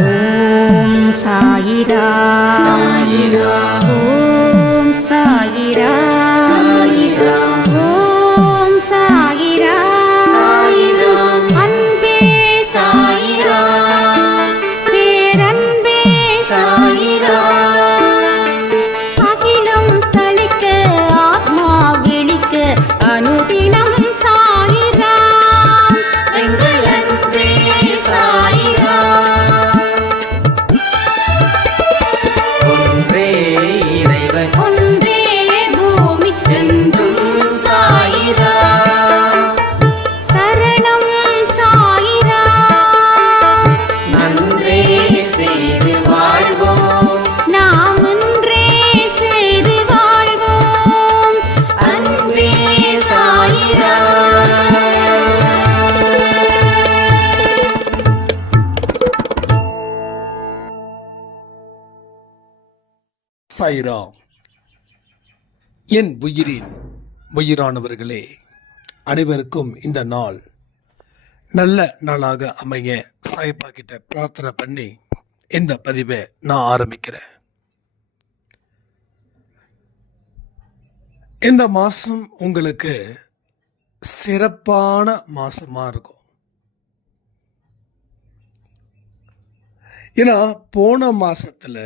ஓம் சாயிரா சாயிரா ஓம் சாயிரா சாயிரா ஓம் சாயிரா சாயிரா அன்பே சாயிரா பேரன்பே சாயிரா அகிலம் தளிக்க ஆத்மா விழிக்க அனுதினம் சாயிரா எங்கள் அன்பே சாயிரா ஒன்றே இறைவன் ஒன்றே பூமிக்கென்றும் சாயிரா சரணம் சாயிரா நன்றே செய்து வாழ்வோம் நாம் ஒன்றே செய்து வாழ்வோம் அன்பே சாயிரா சாயிராம். என் உயிரின் உயிரானவர்களே, அனைவருக்கும் இந்த நாள் நல்ல நாளாக அமைய சாய்பா கிட்ட பிரார்த்தனை பண்ணி இந்த பதிவை நான் ஆரம்பிக்கிறேன். இந்த மாதம் உங்களுக்கு சிறப்பான மாசமா இருக்கும். ஏன்னா போன மாசத்துல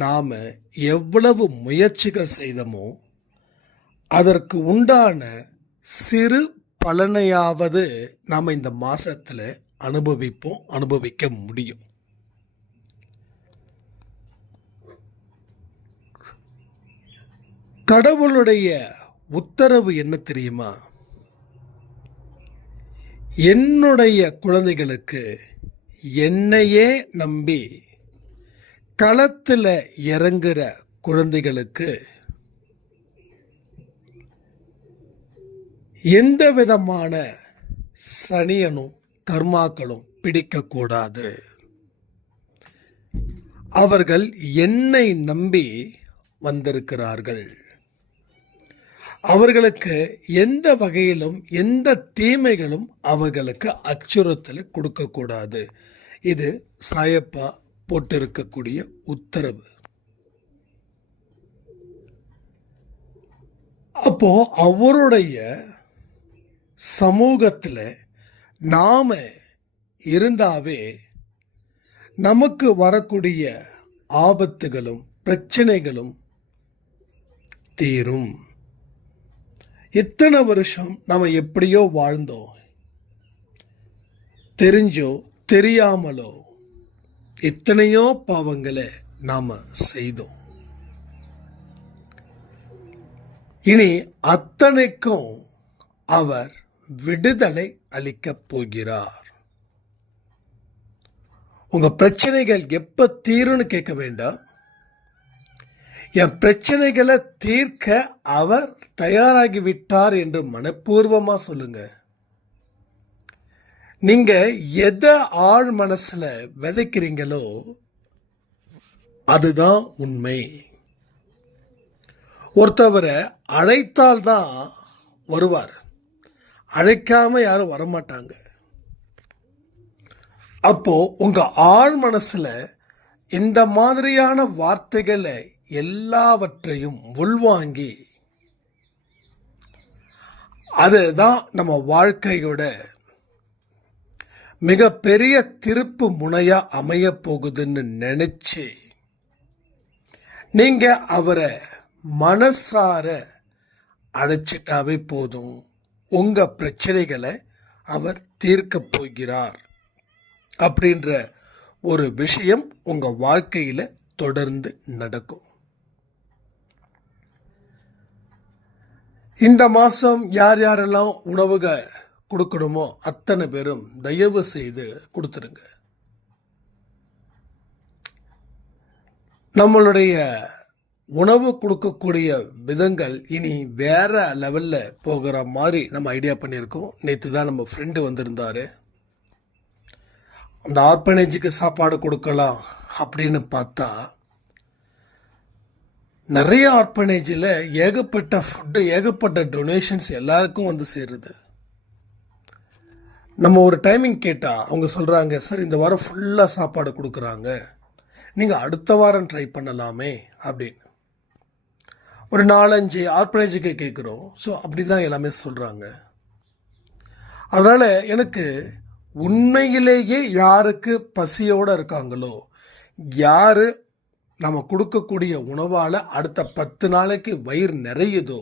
நாம எவ்வளவு முயற்சிகள் செய்தோமோ அதற்கு உண்டான சிறு பலனையாவது நாம் இந்த மாசத்துல அனுபவிக்க முடியும். கடவுளுடைய உத்தரவு என்ன தெரியுமா? என்னுடைய குழந்தைகளுக்கு என்னையே நம்பி களத்தில் இறங்குற குழந்தைகளுக்கு எந்த விதமான சனியனும் கர்மாக்களும் பிடிக்கக்கூடாது. அவர்கள் என்னை நம்பி வந்திருக்கிறார்கள். அவர்களுக்கு எந்த வகையிலும் எந்த தீமைகளும் அவர்களுக்கு அச்சுறுத்தலை கொடுக்கக்கூடாது. இது சாயப்பா போட்டிருக்கக்கூடிய உத்தரவு. அப்போ அவருடைய சமூகத்தில் நாம இருந்தாவே நமக்கு வரக்கூடிய ஆபத்துகளும் பிரச்சனைகளும் தீரும். இத்தனை வருஷம் நம்ம எப்படியோ வாழ்ந்தோம். தெரிஞ்சோ தெரியாமலோ எத்தனையோ பாவங்களை நாம செய்தோம். இனி அத்தனைக்கும் அவர் விடுதலை அளிக்கப் போகிறார். உங்க பிரச்சனைகள் எப்ப தீரும்னு கேட்க வேண்டாம். என் பிரச்சனைகளை தீர்க்க அவர் தயாராகி விட்டார் என்று மனப்பூர்வமா சொல்லுங்க. நீங்க எதை ஆழ் மனசுல விதைக்கிறீங்களோ அதுதான் உண்மை. ஒருத்தவரை அழைத்தால்தான் வருவார், அழைக்காம யாரும் வரமாட்டாங்க. அப்போ உங்க ஆழ் மனசுல இந்த மாதிரியான வார்த்தைகளை எல்லாவற்றையும் உள்வாங்கி அதுதான் நம்ம வாழ்க்கையோட மிகப்பெரிய திருப்பு முனையா அமைய போகுதுன்னு நினைச்சு நீங்க அவரை மனசார அழைச்சிட்டாவே போதும். உங்க பிரச்சனைகளை அவர் தீர்க்க போகிறார் அப்படின்ற ஒரு விஷயம் உங்க வாழ்க்கையில தொடர்ந்து நடக்கும். இந்த மாதம் யார் யாரெல்லாம் உணவுகள் கொடுக்கணுமோ அத்தனை பேரும் தயவு செய்து கொடுத்துருங்க. நம்மளுடைய உணவு கொடுக்கக்கூடிய விதங்கள் இனி வேற லெவலில் போகிற மாதிரி நம்ம ஐடியா பண்ணியிருக்கோம். நேற்று தான் நம்ம ஃப்ரெண்டு வந்திருந்தார். அந்த ஆர்பனேஜுக்கு சாப்பாடு கொடுக்கலாம் அப்படின்னு பார்த்தா நிறைய ஆர்பனேஜில் ஏகப்பட்ட ஃபுட்டு, ஏகப்பட்ட டொனேஷன்ஸ் எல்லாருக்கும் வந்து சேருது. நம்ம ஒரு டைமிங் கேட்டால் அவங்க சொல்கிறாங்க, சார் இந்த வாரம் ஃபுல்லாக சாப்பாடு கொடுக்குறாங்க, நீங்கள் அடுத்த வாரம் ட்ரை பண்ணலாமே அப்படின்னு. ஒரு 4-5 ஆர்பனேஜுக்கு கேட்குறோம். ஸோ அப்படி தான் எல்லாமே சொல்கிறாங்க. அதனால் எனக்கு உண்மையிலேயே யாருக்கு பசியோடு இருக்காங்களோ, யார் நம்ம கொடுக்கக்கூடிய உணவால் அடுத்த 10 நாளைக்கு வயிறு நிறையுதோ,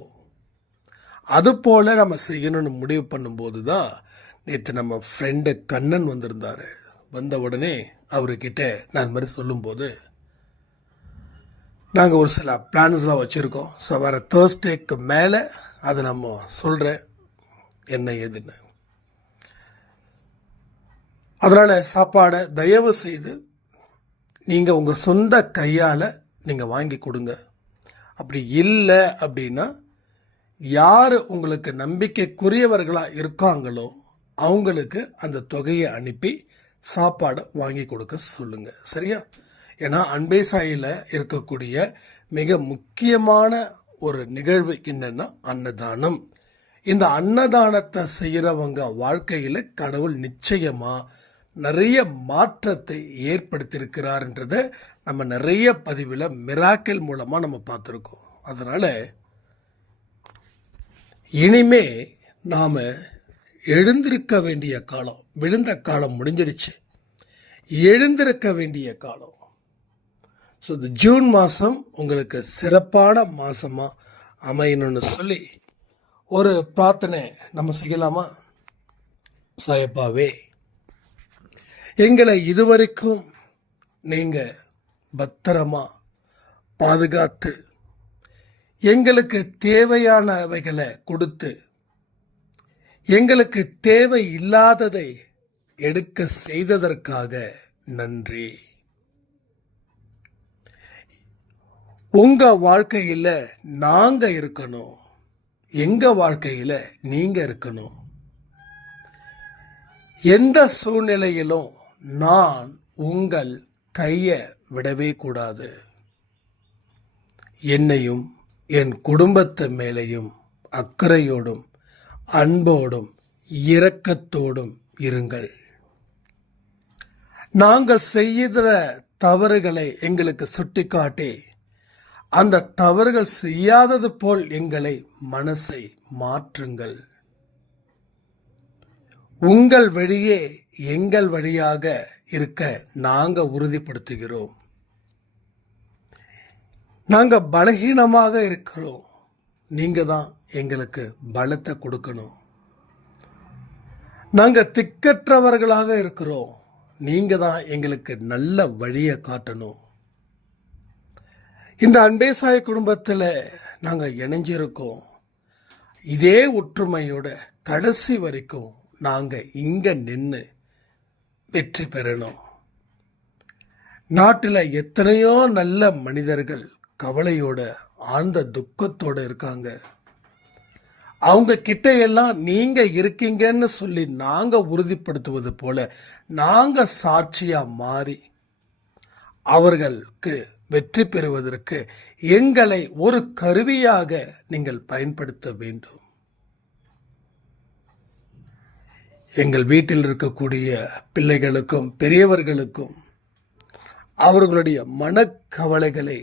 அதுபோல் நம்ம செய்யணும்னு முடிவு பண்ணும்போது தான் நேற்று நம்ம ஃப்ரெண்டு கண்ணன் வந்திருந்தார். வந்த உடனே அவர்கிட்ட நான் இது மாதிரி சொல்லும்போது, நாங்கள் ஒரு சில பிளான்ஸ்லாம் வச்சுருக்கோம். ஸோ வர தேர்ஸ்டேக்கு மேலே அதை நம்ம சொல்கிறேன் என்ன ஏதுன்னு. அதனால் சாப்பாடை தயவு செய்து நீங்கள் உங்கள் சொந்த கையால் நீங்கள் வாங்கி கொடுங்க. அப்படி இல்லை அப்படின்னா யார் உங்களுக்கு நம்பிக்கைக்குரியவர்களாக இருக்காங்களோ அவங்களுக்கு அந்த தொகையை அனுப்பி சாப்பாடை வாங்கி கொடுக்க சொல்லுங்கள். சரியா? ஏன்னா அன்பே சாயில் இருக்கக்கூடிய மிக முக்கியமான ஒரு நிகழ்வு என்னென்னா அன்னதானம். இந்த அன்னதானத்தை செய்கிறவங்க வாழ்க்கையில் கடவுள் நிச்சயமாக நிறைய மாற்றத்தை ஏற்படுத்தியிருக்கிறார்ன்றதை நம்ம நிறைய பதிவில் மிராக்கிள் மூலமாக நம்ம பார்த்துருக்கோம். அதனால் இனிமே நாம் எழுந்திருக்க வேண்டிய காலம், விழுந்த காலம் முடிஞ்சிடுச்சு, எழுந்திருக்க வேண்டிய காலம். ஸோ இந்த ஜூன் மாதம் உங்களுக்கு சிறப்பான மாதமாக அமையணும்னு சொல்லி ஒரு பிரார்த்தனை நம்ம செய்யலாமா? சாயப்பாவே, எங்களை இதுவரைக்கும் நீங்கள் பத்திரமா பாதுகாத்து எங்களுக்கு தேவையானவைகளை கொடுத்து எங்களுக்கு தேவை இல்லாததை எடுக்க செய்ததற்காக நன்றி. உங்கள் வாழ்க்கையில் நாங்கள் இருக்கணும், எங்கள் வாழ்க்கையில் நீங்கள் இருக்கணும். எந்த சூழ்நிலையிலும் நான் உங்கள் கையை விடவே கூடாது. என்னையும் என் குடும்பத்து மேலேயும் அக்கறையோடும் அன்போடும் இரக்கத்தோடும் இருங்கள். நாங்கள் செய்கிற தவறுகளை எங்களுக்கு சுட்டிக்காட்டி அந்த தவறுகள் செய்யாதது போல் எங்களை மனசை மாற்றுங்கள். உங்கள் வழியே எங்கள் வழியாக இருக்க நாங்கள் உறுதிப்படுத்துகிறோம். நாங்கள் பலகீனமாக இருக்கிறோம், நீங்கள் தான் எங்களுக்கு பலத்தை கொடுக்கணும். நாங்கள் திக்கற்றவர்களாக இருக்கிறோம், நீங்கள் தான் எங்களுக்கு நல்ல வழியை காட்டணும். இந்த அன்பேசாய குடும்பத்தில் நாங்கள் இணைஞ்சிருக்கோம். இதே ஒற்றுமையோட கடைசி வரைக்கும் நாங்கள் இங்கே நின்று வெற்றி பெறணும். நாட்டில் எத்தனையோ நல்ல மனிதர்கள் கவலையோட ஆழ்ந்த துக்கத்தோடு இருக்காங்க. அவங்க கிட்ட எல்லாம் நீங்கள் இருக்கீங்கன்னு சொல்லி நாங்கள் உறுதிப்படுத்துவது போல நாங்கள் சாட்சியாக மாறி அவர்களுக்கு வெற்றி பெறுவதற்கு எங்களை ஒரு கருவியாக நீங்கள் பயன்படுத்த வேண்டும். எங்கள் வீட்டில் இருக்கக்கூடிய பிள்ளைகளுக்கும் பெரியவர்களுக்கும் அவர்களுடைய மனக்கவலைகளை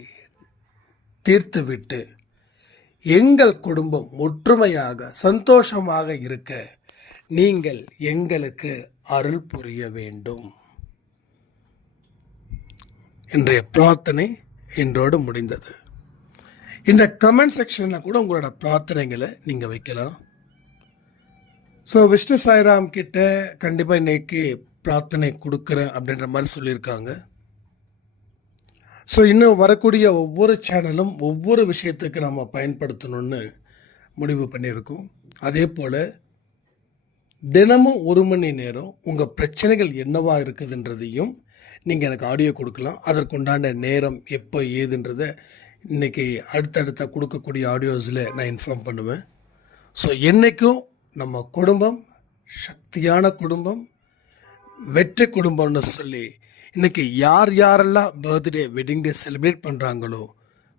தீர்த்துவிட்டு எங்கள் குடும்பம் ஒற்றுமையாக சந்தோஷமாக இருக்க நீங்கள் எங்களுக்கு அருள் புரிய வேண்டும். இன்றைய பிரார்த்தனை இன்றோடு முடிந்தது. இந்த கமெண்ட் செக்ஷனில் கூட உங்களோட பிரார்த்தனைகளை நீங்கள் வைக்கலாம். ஸோ விஷ்ணு சாய்ராம் கிட்ட கண்டிப்பாக இன்னைக்கு பிரார்த்தனை கொடுக்குறேன் அப்படின்ற மாதிரி சொல்லியிருக்காங்க. ஸோ இன்னும் வரக்கூடிய ஒவ்வொரு சேனலும் ஒவ்வொரு விஷயத்துக்கு நம்ம பயன்படுத்தணும்னு முடிவு பண்ணியிருக்கோம். அதே போல் தினமும் 1 மணி நேரம் உங்கள் பிரச்சனைகள் என்னவாக இருக்குதுன்றதையும் நீங்கள் எனக்கு ஆடியோ கொடுக்கலாம். அதற்குண்டான நேரம் எப்போ ஏதுன்றதை இன்றைக்கி அடுத்தடுத்த கொடுக்கக்கூடிய ஆடியோஸில் நான் இன்ஃபார்ம் பண்ணுவேன். ஸோ என்றைக்கும் நம்ம குடும்பம் சக்தியான குடும்பம், வெற்றி குடும்பம்னு சொல்லி இன்றைக்கி யார் யாரெல்லாம் பர்த்டே வெட்டிங் டே செலிப்ரேட் பண்ணுறாங்களோ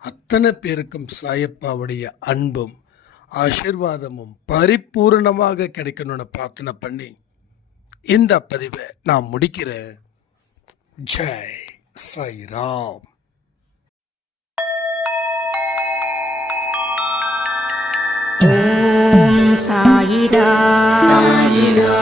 அத்தனை பேருக்கும் சாயப்பாவுடைய அன்பும் ஆசீர்வாதமும் பரிபூர்ணமாக கிடைக்கணும்னு பிரார்த்தனை பண்ணி இந்த பதிவை நான் முடிக்கிறேன். ஜெய் சாய்ராம். ஓம் சாயிரா. சாயிரா